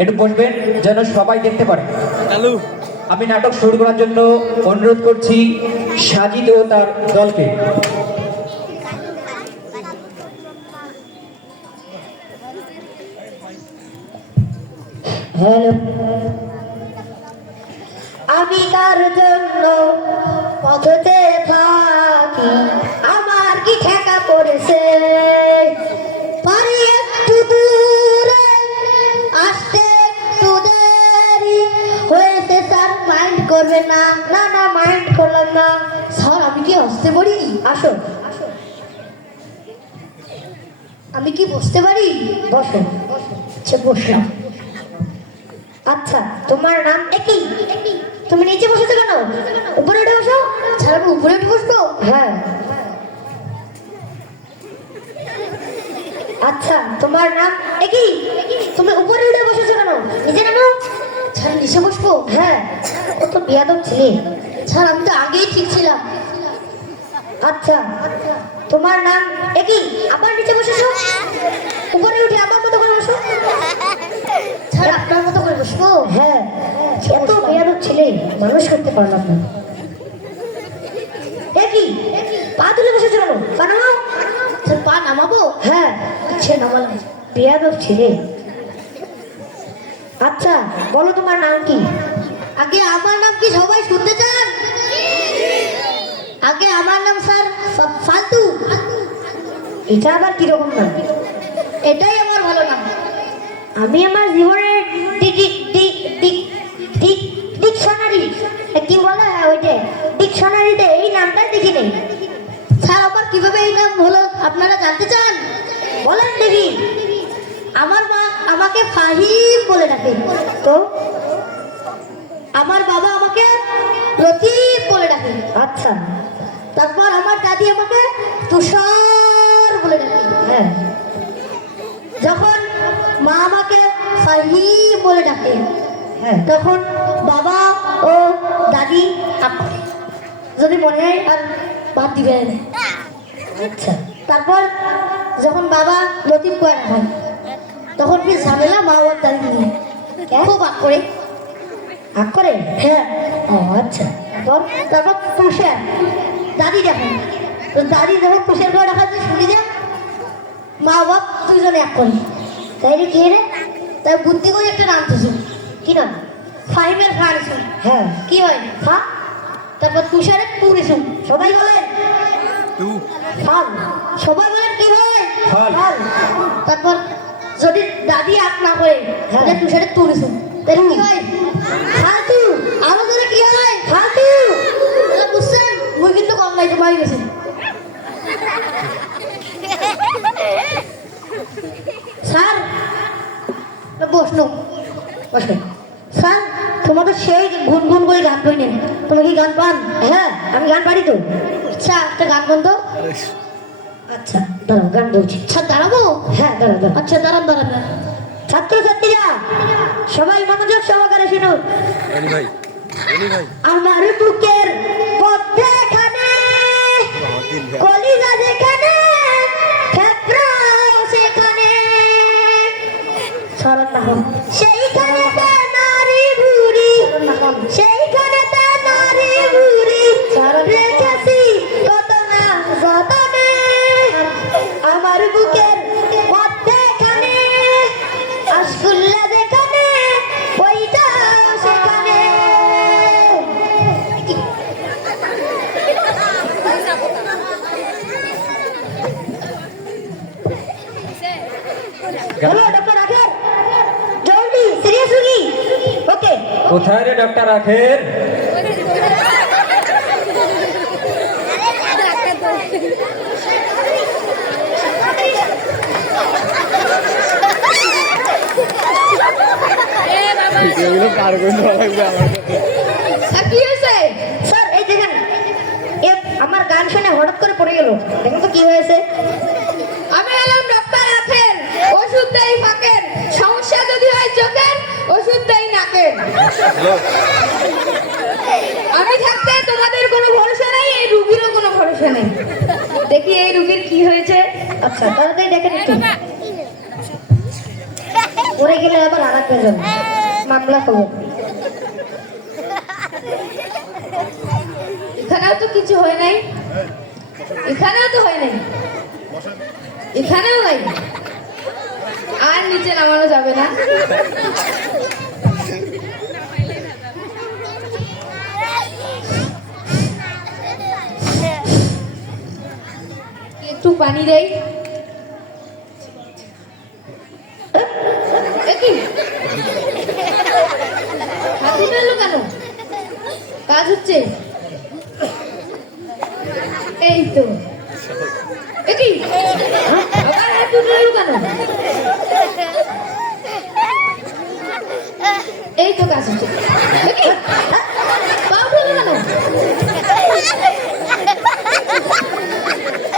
একটু বসবেন যেন সবাই দেখতে পারে। আমি নাটক শুরু করার জন্য অনুরোধ করছি সাজিদ ও তার দলকে। হ্যালো, আমি কার জন্য পথে থাকি, আমার কি ঠেকা পড়েছে, পারি একটু দূরে আসতে একটু দেরি হয়েছে স্যার, মাইন্ড করবে না। না না, মাইন্ড করলাম না স্যার। আমি কি আসতে পারি? আসো। আমি কি বসতে পারি? বসো। আচ্ছা বসলাম। আচ্ছা, তোমার নাম কি? তুমি নিচে বসেছো কেন? উপরে উঠে বসো। ছাড়া আমি উপরে উঠে বসবো? হ্যাঁ। আচ্ছা, তোমার নাম কি? তুমি উপরে উঠে বসেছো কেন? নিচে নামো। ছাড়া নিচে বসবো? হ্যাঁ। ও তো বিয়াদব ছিলে। ছাড়া আমি তো আগেই ঠিক ছিলাম। আচ্ছা, তোমার নাম কি? আবার নিচে বসেছো। উপরে উঠে আমার মতো করে বসো। ছাড়া আপনার মতো করে বসবো? হ্যাঁ। এত বেয়াদব ছেলে মানুষ করতে পারলাম না। কি পা তুলে বসেছো কেন? পা নামাও। পা নামাবো? হ্যাঁ। আচ্ছা নামালাম। বেয়াদব ছেলে। আচ্ছা বলো, তোমার নাম কি? আগে আমার নাম কি সবাই শুনতে চান? আগে আমার নাম স্যার ফালতু। এটা আবার কিরকম নাম? এটাই আমার ভালো নাম। আমি আমার জীবনের ডিকশনারি কি বলে, ওইটা ডিকশনারিতে এই নামটা দেখি নেই। স্যার আমার কিভাবে এই নাম হলো আপনারা জানতে চান? বলেন দেখি। আমার মা আমাকে ফাহিম বলে ডাকে, তো আমার বাবা আমাকে লতিফ বলে ডাকে। আচ্ছা। তারপর আমার দাদি আমাকে তুষার বলে ডাকে। হ্যাঁ। যখন মা আমাকে ফাহিম বলে ডাকে, হ্যাঁ, তখন বাবা ও দাদি যদি মনে হয় আর বাদ দিবে। আচ্ছা। তারপর যখন বাবা লতিফ করে না হয়, তখন কি ঝামেলা মা ও দাদি নিয়ে খুব আগ করে। আগ করে? হ্যাঁ। ও আচ্ছা। তারপর তুষার দাদি দেখেন, তো দাদি যখন তুষার করে দেখা যায় শুনি যে মা বাপ দুইজনে এক করে। তাই রে, কি রে? তাই বুদ্ধি করে একটা নাম তুলছে। কি নাম? ফাহিমের ফারিসুন। হ্যাঁ। কি হয়? ফা। তারপর তুষারের পুরিসুন। সবাই বলেন ফাল। সবাই বলেন কি হয়? ফাল। তারপর যদি দাদি আট না করে তাহলে তুষারের তুরিসুন, তাহলে কি হয়? ফালতু। আরো ধরে কি হয়? ফালতু। তাহলে বুঝছেন? মুই কিন্তু কম গাইতে পারি গেছি। স্যার বসনো বসো। স্যার তোমার তো সেই গুনগুন করে গান বই নেন, তুমি কি গান পান? হ্যাঁ আমি গান পারি তো। আচ্ছা একটা গান বন্ধ। আচ্ছা দাঁড়াও, গান বলছি। আচ্ছা দাঁড়াবো? হ্যাঁ দাঁড়াও দাঁড়াও। আচ্ছা দাঁড়ান দাঁড়ান। ছাত্রছাত্রীরা সবাই মনোযোগ সহকারে শুনুন। আমার বুকের মধ্যেখানে কলিজা যেখানে সেখানে সেইখানে নারী বুড়ি, সেইখানে নারী বুড়ি রেখেছি কত না যতনে। আমার বুকের মধ্যেখানে আশকুল্লা যেখানে ওইটা সেখানে। হ্যালো ডক্টর আখের, জলদি সিরিয়াস রোগী। ওকে। কোথায় রে ডক্টর আখের? কি হয়েছে স্যার? এই দেখেন আমার গান শুনে হঠাৎ করে পড়ে গেল, দেখেন তো কি হয়েছে। আমি এলাম ডক্টর আখের, ওষুধ দেই ফাঁকের, সমস্যা যদি হয় চোখের, ওষুধ দেই নাকের। আমি থাকতে তোমাদের কোনো ভরসা নেই, এই রুগীরও কোনো ভরসা নেই। দেখি এই রুগীর কি হয়েছে। আচ্ছা তাড়াতাড়ি দেখেন একটু। ও পরে গেলে আবার আর একটা যাবে মামলা খবর। এখানেও তো কিছু হয় নাই, এখানেও তো হয় নাই, এখানেও নাই, আর নিচে নামানো যাবে না। একটু পানি দেই। কি হাত উঠে এলো কেন? কাজ হচ্ছে। এই তো কি আবার হাত উঠে এলো কেন? এই তো কাজ হচ্ছে। কি পা উঠে এলো কেন?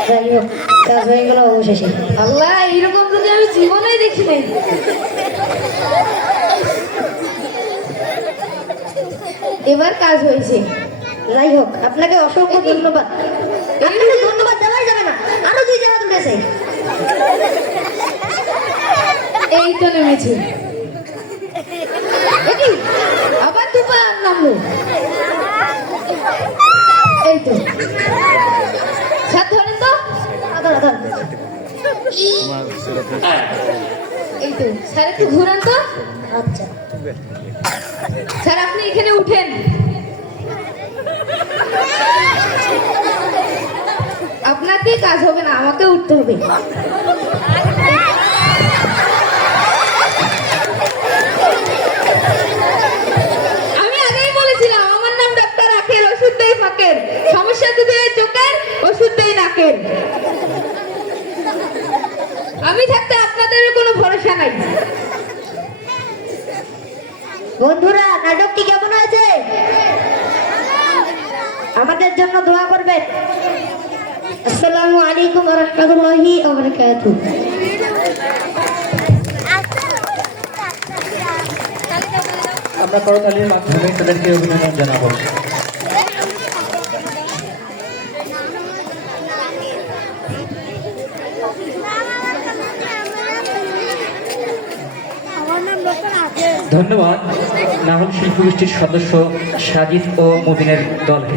যাই হোক কাজ হয়ে গেল অবশেষে। আল্লাহ, এইরকম যদি আমি জীবনেই দেখি নাই। এবার কাজ হয়েছে। যাই হোক আপনাকে অসংখ্য ধন্যবাদ। আপনাকে ধন্যবাদ দেওয়াই যাবে না, আরো 2 জায়গা তুলেছে। এই তো নেমেছে। কি আবার দুপা নামলো। এই তো সাথ ধরেন তো। এই তো স্যার একটু ঘুরান তো। আচ্ছা স্যার আপনি এখানে উঠেন। আপনাকে কাজ হবে না, আমাকে উঠতে হবে। আমি আগেই বলেছিলাম আমার নাম ডাক্তার আখের, ওষুধ দেই ফাঁকের, সমস্যা যদি হয় চোখের, ওষুধ দেই নাকের। আমি থাকতে আপনাদের কোনো ভরসা নাই। বন্ধুরা নাটকটি কেমন হয়েছে আমাদের জন্য দোয়া করবেন। আসসালামু আলাইকুম ওয়া রাহমাতুল্লাহি ওয়া বারাকাতুহু। আমরা করতালির মাধ্যমে তাদেরকে অভিনন্দন জানাবো। ধন্যবাদ নাহল শিল্পী গোষ্ঠীর সদস্য সাজিদ ও মুবিনের দলকে।